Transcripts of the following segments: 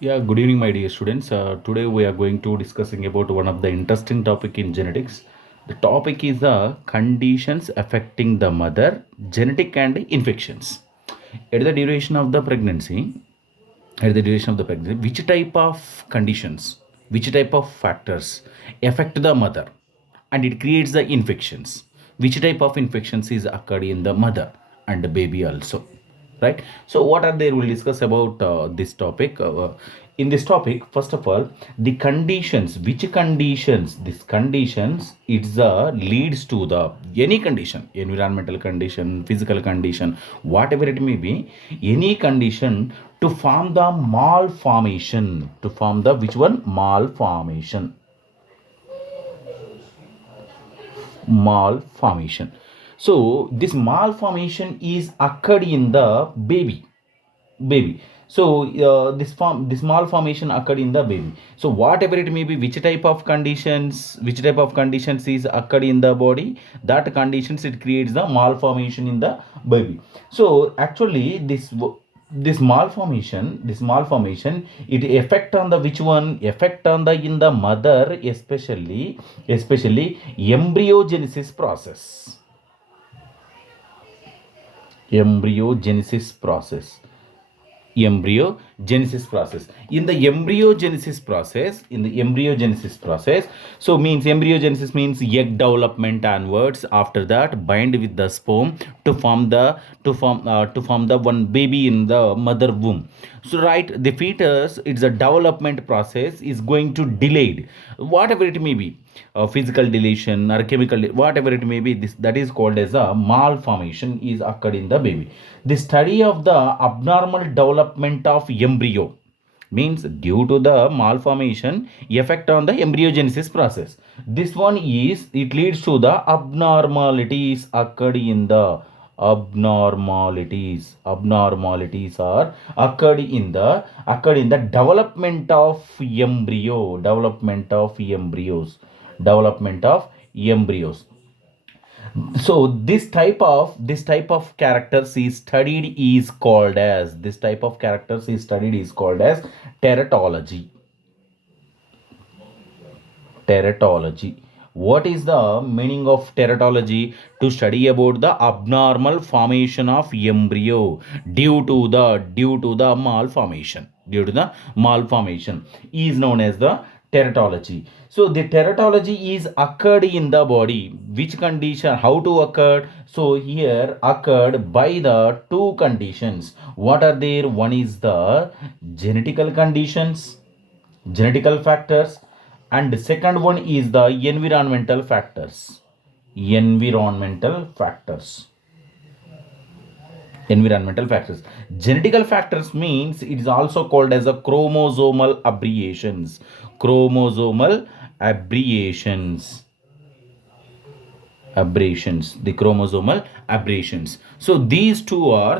Yeah, good evening, my dear students. Today we are going to discussing about one of the interesting topic in genetics. The topic is the conditions affecting the mother, genetic and infections. At the duration of the pregnancy, which type of conditions, which type of factors affect the mother, and it creates the infections. Which type of infections is occurred in the mother and the baby also, right? So what are they? We'll discuss about this topic. In this topic, first of all, the conditions. Which conditions? These conditions, it's leads to the any condition, environmental condition, physical condition, whatever it may be, any condition to form the malformation, to form the which one malformation, malformation. So this malformation is occurred in the baby. So this malformation occurred in the baby. So whatever it may be, which type of conditions is occurred in the body, that conditions it creates the malformation in the baby. So actually this malformation it effect on the which one, effect on the in the mother, especially embryogenesis process, embryogenesis process embryogenesis process. So means embryogenesis means egg development onwards. After that bind with the sperm to form the one baby in the mother womb. So right, the fetus, it's a development process is going to delayed, whatever it may be, physical deletion or whatever it may be, this that is called as a malformation is occurred in the baby. The study of the abnormal development of embryo means due to the malformation effect on the embryogenesis process. This one is it leads to the abnormalities occurred in the abnormalities are occurred in the development of embryos. So this type of characters is studied is called as teratology. Teratology. What is the meaning of teratology? To study about the abnormal formation of embryo due to the malformation is known as the teratology. So the teratology is occurred in the body. Which condition, how to occur? So here occurred by the two conditions. What are there? One is the genetical conditions, genetical factors, and the second one is the environmental factors. Genetical factors means it is also called as a chromosomal aberrations. So these two are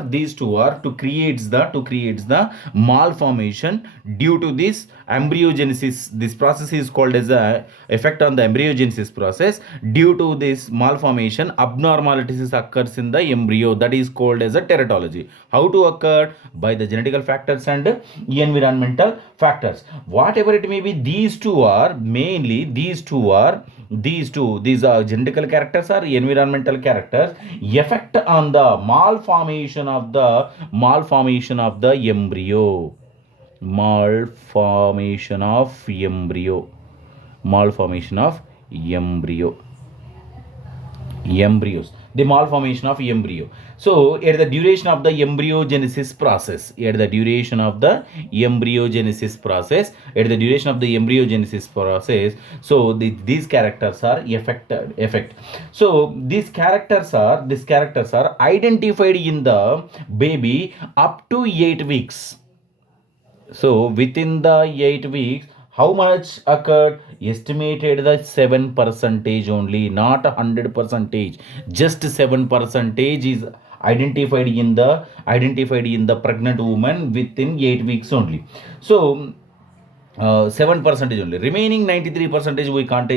to creates the malformation due to this embryogenesis. This process is called as a effect on the embryogenesis process. Due to this malformation, abnormalities occurs in the embryo, that is called as a teratology. How to occur? By the genetical factors and environmental factors, whatever it may be. These are genetical characters or environmental characters effect on the malformation of the malformation of embryo malformation of embryo embryos the malformation of embryo. So at the duration of the embryogenesis process, so these characters are effect. So these characters are identified in the baby up to 8 weeks. So within the 8 weeks, how much occurred? Estimated the 7 percentage only, not 100 percentage. Just 7 percentage is identified in the pregnant woman within 8 weeks only. So 7 percentage only, remaining 93 percentage we can't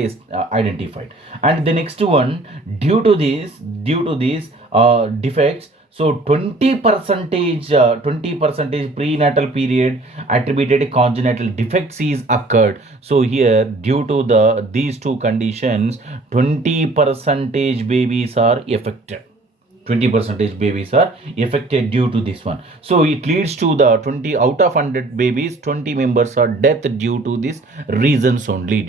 identified. And the next one, due to these defects, So 20% prenatal period attributed congenital defects is occurred. So here, due to these two conditions, 20% babies are affected. 20 percentage babies are affected due to this one. So it leads to the 20 out of 100 babies, 20 members are death due to these reasons only,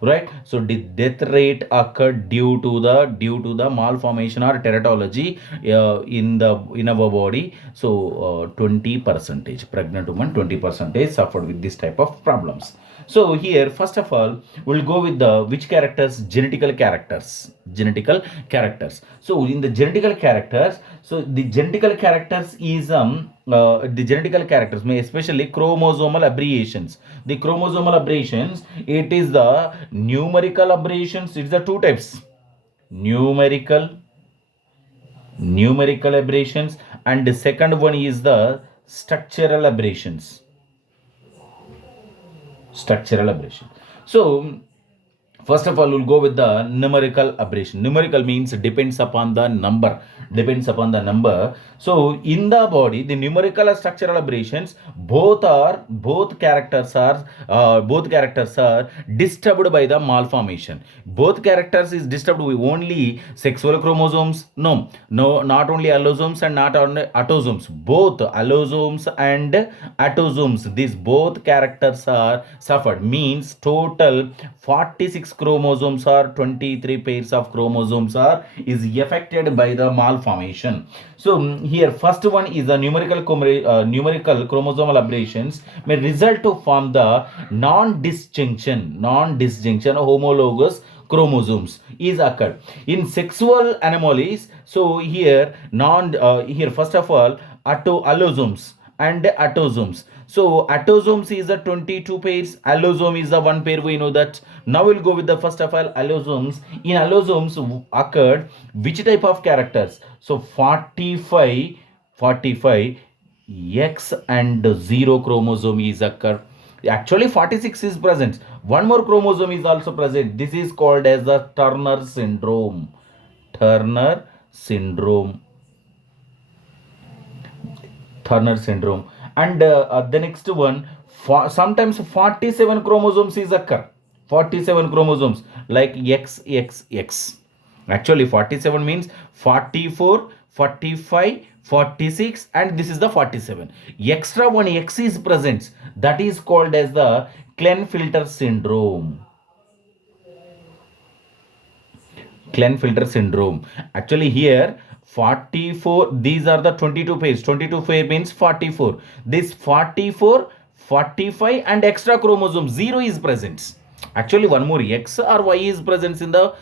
right? So the death rate occurred due to the malformation or teratology in our body. So 20 percentage pregnant woman, 20 percentage suffered with this type of problems. So here, first of all, we'll go with the which characters? Genetical characters. So in the genetical characters, so the genetical characters is the genetical characters may especially chromosomal aberrations. The chromosomal aberrations, it is the numerical aberrations. It's the two types: numerical aberrations, and the second one is the structural aberrations. So first of all, we'll go with the numerical aberration. Numerical means depends upon the number. So in the body, the numerical or structural aberrations, both characters are disturbed by the malformation. Both characters is disturbed with only sexual chromosomes. No, not only allosomes and not only autosomes. Both allosomes and autosomes. These both characters are suffered. Means total 46 chromosomes or 23 pairs of chromosomes is affected by the malformation. So here, first one is the numerical chromosomal aberrations may result to form the non-disjunction homologous chromosomes is occurred in sexual anomalies. So here here first of all, allosomes and autosomes. So autosomes is a 22 pairs, allosome is a one pair, we know that. Now we'll go with the first of all allosomes. In allosomes occurred which type of characters? So 45 X and 0 chromosome is occurred. Actually 46 is present. One more chromosome is also present. This is called as the Turner syndrome. Turner syndrome. And the next one, sometimes 47 chromosomes is occur. 47 chromosomes like XXX. Actually 47 means 44, 45, 46, and this is the 47. Extra one X is present. That is called as the Klinefelter syndrome. Actually here 44, these are the 22 pairs. 22 pair means 44. This 44, 45 and extra chromosome 0 is present. Actually one more X or Y is present in the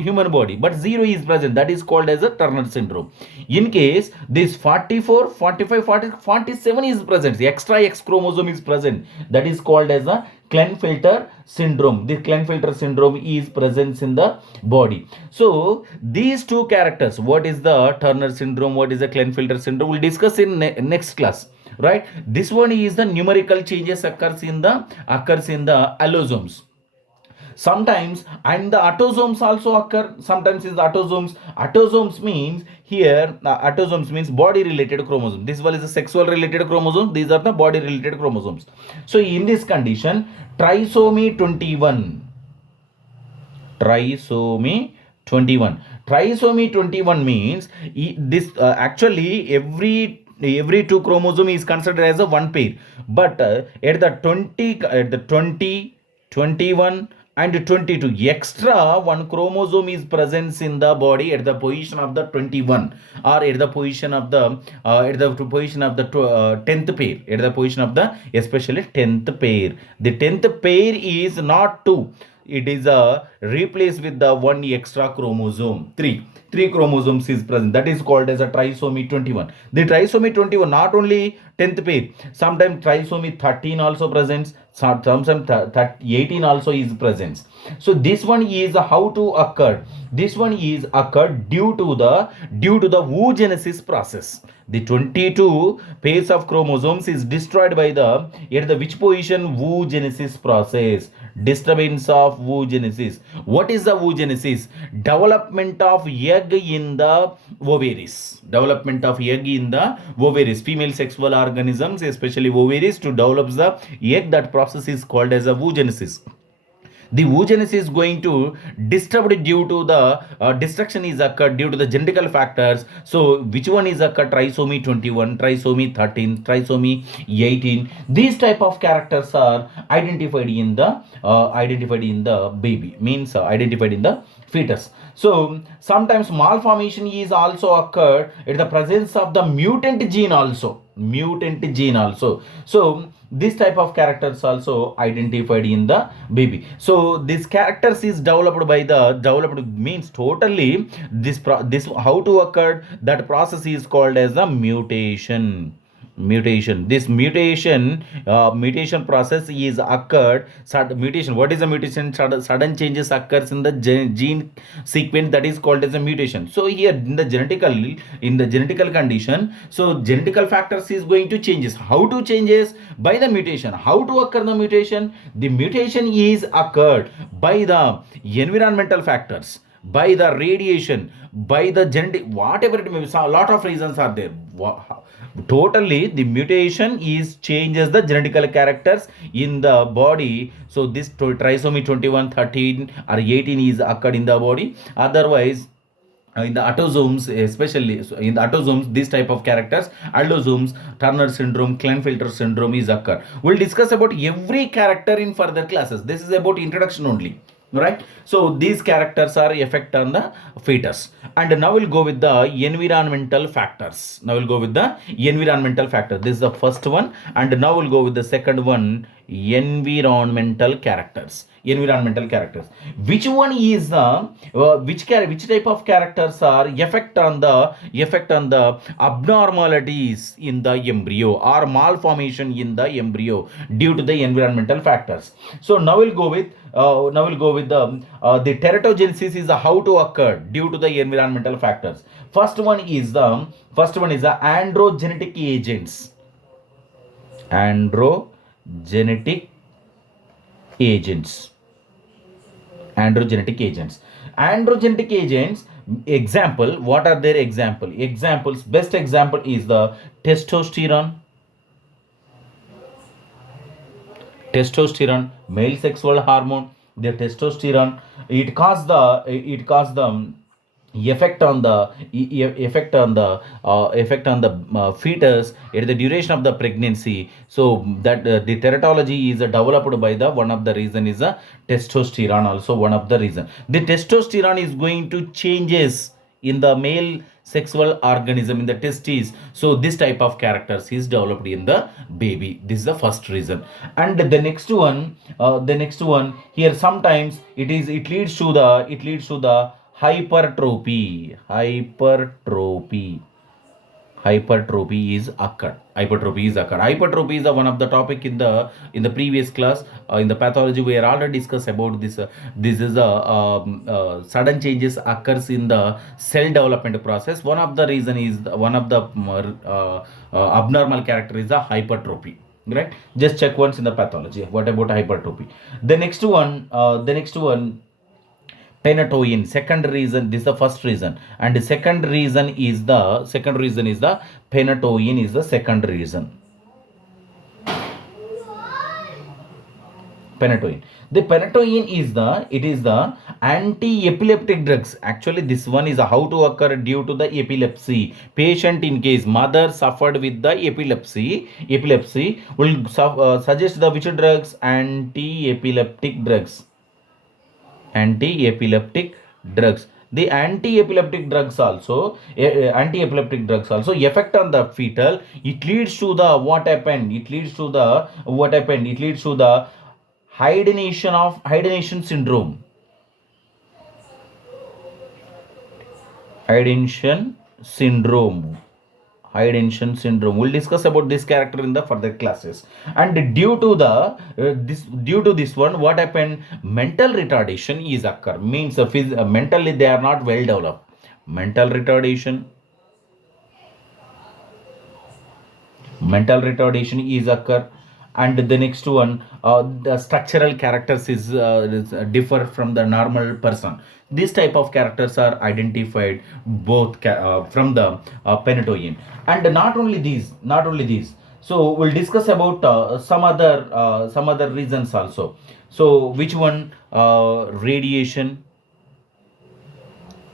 human body, but 0 is present. That is called as a Turner syndrome. In case this 44, 45, 40, 47 is present, the extra X chromosome is present. That is called as a Klinefelter syndrome. The Klinefelter syndrome is present in the body. So these two characters, what is the Turner syndrome, what is the Klinefelter syndrome, we'll discuss in next class, right? This one is the numerical changes occurs in the allosomes. Sometimes, and the autosomes also occur. Sometimes is the autosomes. Autosomes means here, autosomes means body related chromosome. This one is a sexual related chromosome. These are the body related chromosomes. So in this condition, trisomy 21. Trisomy 21 means this actually every two chromosome is considered as a one pair, but at the 20, 21 and 22 extra one chromosome is present in the body at the position of the 21, or at the position of the 10th pair, at the position of the especially 10th pair. The 10th pair is not 2, it is replaced with the one extra chromosome. 3 chromosomes is present. That is called as a trisomy 21. The trisomy 21 not only 10th pair, sometimes trisomy 13 also presents, sometimes 18 also is present. So this one is how to occur. This one is occurred due to the oogenesis process. The 22 pairs of chromosomes is destroyed by the at the which position? Oogenesis process. Disturbance of oogenesis. What is the oogenesis? Development of egg egg in the ovaries. Development of egg in the ovaries. Female sexual organisms, especially ovaries, to develop the egg. That process is called as a oogenesis. The oogenesis is going to disturbed due to the destruction is occurred due to the genetical factors. So which one is occurred? Trisomy 21, trisomy 13, trisomy 18. These type of characters are identified in the baby, means identified in the fetus. So sometimes malformation is also occurred in the presence of the mutant gene also. So this type of characters also identified in the baby. So this characters is developed means totally this how to occur, that process is called as a mutation. This mutation process is occurred. Mutation, what is a mutation? Sudden changes occurs in the gene sequence, that is called as a mutation. So here in the genetical condition, so genetical factors is going to changes. How to changes? By the mutation. How to occur the mutation? The mutation is occurred by the environmental factors, by the radiation, by the genetic, whatever it may be. So a lot of reasons are there. Totally the mutation is changes the genetical characters in the body. So this trisomy 21, 13 or 18 is occurred in the body. Otherwise in the autosomes, especially in the autosomes, this type of characters, allosomes, Turner syndrome, Klinefelter syndrome is occur. We'll discuss about every character in further classes. This is about introduction only, right? So these characters are effect on the fetus. And now we'll go with the environmental factors. This is the first one, and now we'll go with the second one, environmental characters. Which one is the which type of characters are effect on the abnormalities in the embryo or malformation in the embryo due to the environmental factors. So now we'll go with the teratogenesis is how to occur due to the environmental factors. First one is the androgenetic agents. Androgenetic agents. Example, what are their examples? Best example is the testosterone, male sexual hormone. The testosterone, it causes the effect on the fetus at the duration of the pregnancy. So that the teratology is developed by the one of the reason is a testosterone, also one of the reason. The testosterone is going to changes in the male sexual organism, in the testes. So this type of characters is developed in the baby. This is the first reason. And the next one here, sometimes it leads to the hypertrophy is occurred. Hypertrophy is one of the topic in the previous class. In the pathology we are already discussed about this. This is a sudden changes occurs in the cell development process. One of the reason is abnormal character is the hypertrophy, right? Just check once in the pathology. What about hypertrophy? The next one phenytoin. Second reason, this is the first reason, and the second reason is the phenytoin is the second reason. Phenytoin. The phenytoin is the anti-epileptic drugs. Actually, this one is how to occur due to the epilepsy. Patient, in case mother suffered with the epilepsy will suggest the which drugs? Anti-epileptic drugs. The anti-epileptic drugs also effect on the fetal. It leads to the what happened? It leads to the hydration syndrome. Hydration syndrome. We'll discuss about this character in the further classes. And due to this one, what happened? Mental retardation is occur. Means mentally they are not well developed. Mental retardation is occur. And the next one, the structural characters is differ from the normal person. These type of characters are identified both from the Penatoyan. And not only these, so we'll discuss about some other reasons also. So which one?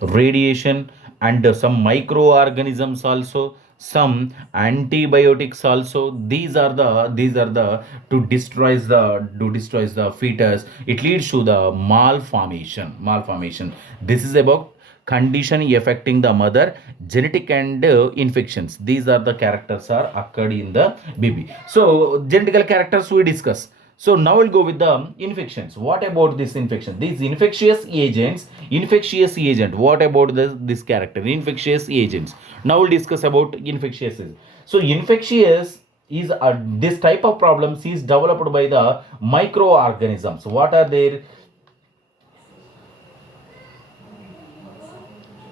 Radiation, and some microorganisms also, some antibiotics also. These are the to destroy the fetus. It leads to the malformation. This is about condition affecting the mother, genetic and infections. These are the characters are occurred in the baby. So genetical characters we discuss. So now we'll go with the infections. What about this infection? These infectious agent. What about this character? Infectious agents. Now we'll discuss about infectious. So infectious is this type of problems is developed by the microorganisms. What are their?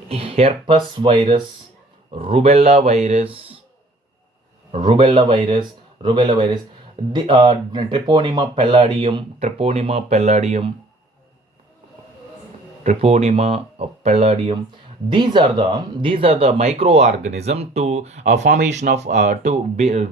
Herpes virus, rubella virus, rubella virus, the treponema palladium. These are the microorganism to formation of to be,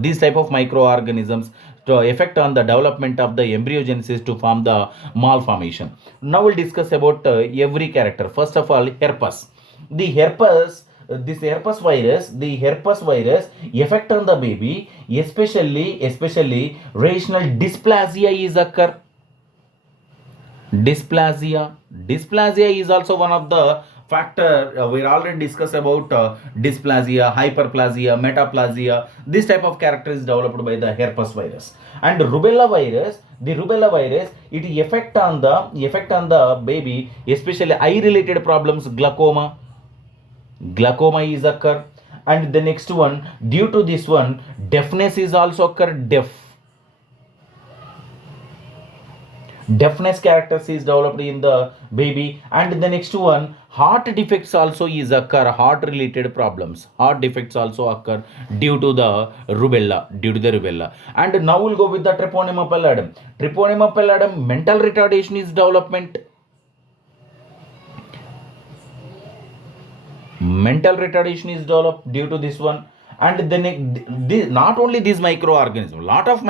these type of microorganisms to affect on the development of the embryogenesis to form the malformation. Now we'll discuss about every character. First of all, herpes. The herpes, the herpes virus effect on the baby, especially rational dysplasia is occur. Dysplasia is also one of the factor. We already discussed about dysplasia, hyperplasia, metaplasia. This type of character is developed by the herpes virus. And rubella virus, it effect on the baby, especially eye related problems, glaucoma is occur. And the next one, due to this one, deafness is also occur. Deafness characters is developed in the baby. And the next one, heart defects also is occur. Heart defects also occur due to the rubella. And now we'll go with the treponema pallidum. Mental retardation is development. Mental retardation is developed due to this one. And then not only these microorganisms, lot of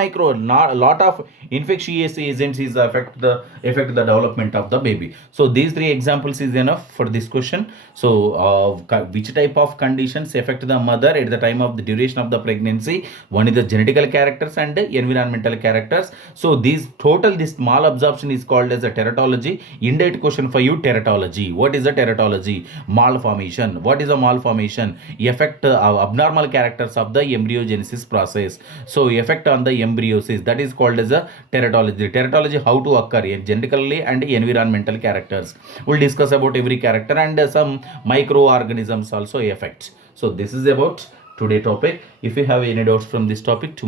infectious agents is affect the development of the baby. So these three examples is enough for this question. So which type of conditions affect the mother at the time of the duration of the pregnancy? One is the genetical characters and the environmental characters. So this malabsorption is called as a teratology. Indirect question for you, teratology. What is a teratology? Malformation. What is a malformation? Affect abnormal characters of the embryogenesis process. So effect on the embryosis, that is called as a teratology. How to occur genetically and environmental characters. We'll discuss about every character, and some microorganisms also affect. So this is about today topic. If you have any doubts from this topic,